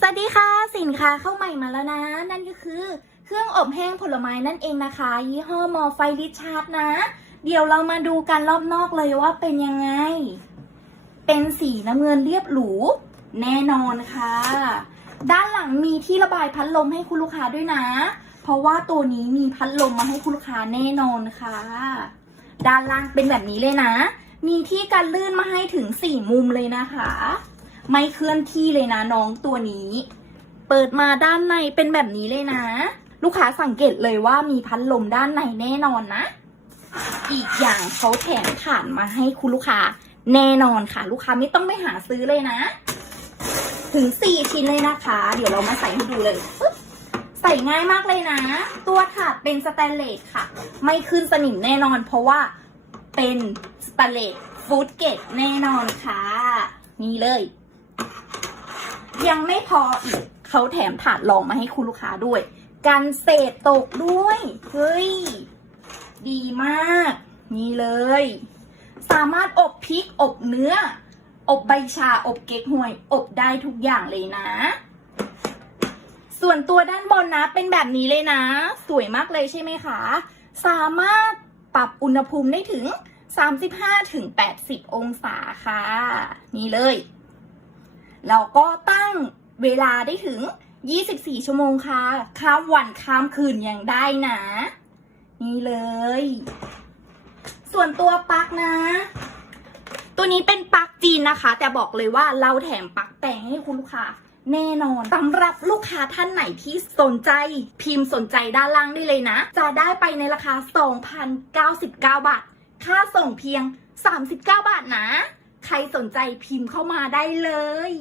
สวัสดีค่ะ สินค้าเข้าใหม่มาแล้วนะ นั่นก็คือ เครื่องอบแห้งผลไม้นั่นเองนะคะ ยี่ห้อมอไฟริชาร์ดนะ เดี๋ยวเรามาดูกันรอบนอกเลยว่าเป็นยังไง เป็นสีน้ำเงินเรียบหรู แน่นอนค่ะ ด้านหลังมีที่ระบายพัดลมให้คุณลูกค้าด้วยนะ เพราะว่าตัวนี้มีพัดลมมาให้คุณลูกค้าแน่นอนค่ะ ด้านล่างเป็นแบบนี้เลยนะ มีที่กันลื่นมาให้ถึงสี่มุมเลยนะคะ ไม่เคลื่อนที่เลยนะน้องตัวนี้ เปิดมาด้านในเป็นแบบนี้เลยนะ ลูกค้าสังเกตเลยว่ามีพัดลมด้านในแน่นอนนะ อีกอย่างเขาแถมถ่านมาให้คุณลูกค้า แน่นอนค่ะ ลูกค้าไม่ต้องไปหาซื้อเลยนะ ถึงสี่ชิ้นเลยนะคะ เดี๋ยวเรามาใส่ให้ดูเลยปึ๊บใส่ง่ายมากเลยนะ ตัวถาดเป็นสแตนเลสค่ะ ไม่ขึ้นสนิมแน่นอน เพราะว่าเป็นสแตนเลสฟูดเกรดแน่นอนค่ะ นี่เลย ยังไม่พออีกเขาแถมถาดรองมาให้คุณลูกค้าด้วย กันเศษตกด้วย เฮ้ย ดีมาก นี่เลย สามารถอบพริกอบเนื้อ อบใบชาอบเก๊กฮวย อบได้ทุกอย่างเลยนะ ส่วนตัวด้านบนนะ เป็นแบบนี้เลยนะ สวยมากเลยใช่ไหมคะ สามารถปรับอุณหภูมิได้ถึง 35-80 องศาค่ะ นี่เลย แล้วก็ตั้งเวลาได้ถึง 24 ชั่วโมงค่ะ ข้ามวันข้ามคืนยังได้นะ นี่เลย ส่วนตัวปลั๊กนะ ตัวนี้เป็นปลั๊กจีนนะคะ แต่บอกเลยว่าเราแถมปลั๊กแต่งให้คุณลูกค้าแน่นอนสำหรับลูกค้าท่านไหนที่สนใจพิมพ์สนใจด้านล่างได้เลยนะ จะได้ไปในราคา 2,099 บาท ค่าส่งเพียง 39 บาทนะ ใครสนใจพิมพ์เข้ามาได้เลย